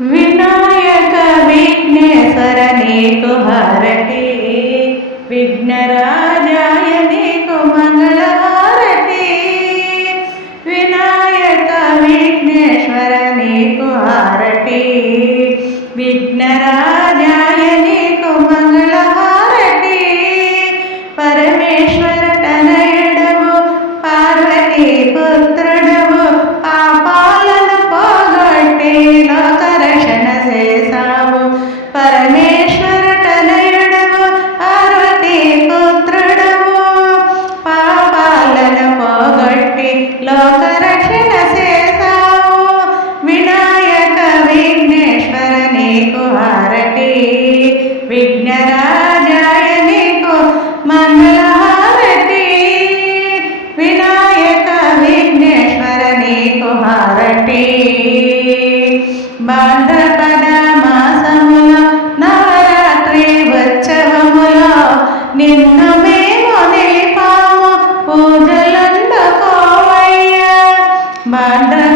వినాయక విఘ్నేశ్వర నీకు హరటి విఘ్నరాజాయ విఘ్నరాజాయ నీకు మంగళహారతి. వినాయక విఘ్నేశ్వర నీకు హారతి. భాద్రపద మాసములో నవరాత్రి ఉత్సవములో నిన్ను మేము నిలిపాము పూజలందుకోవయ్యా. భాద్రపద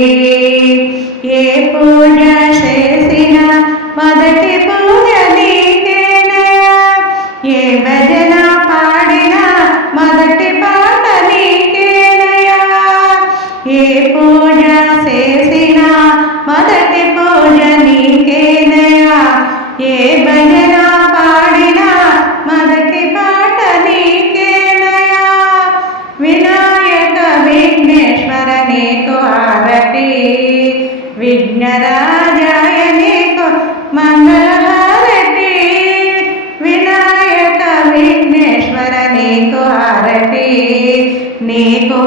भजना पाडिना मदति पाठ नीके नया। विनायक विघ्नेश्वरने को आरती विघ्नराजाय ने को मंगलहारती। विनायक विघ्नेश्वरने को आरती, ने को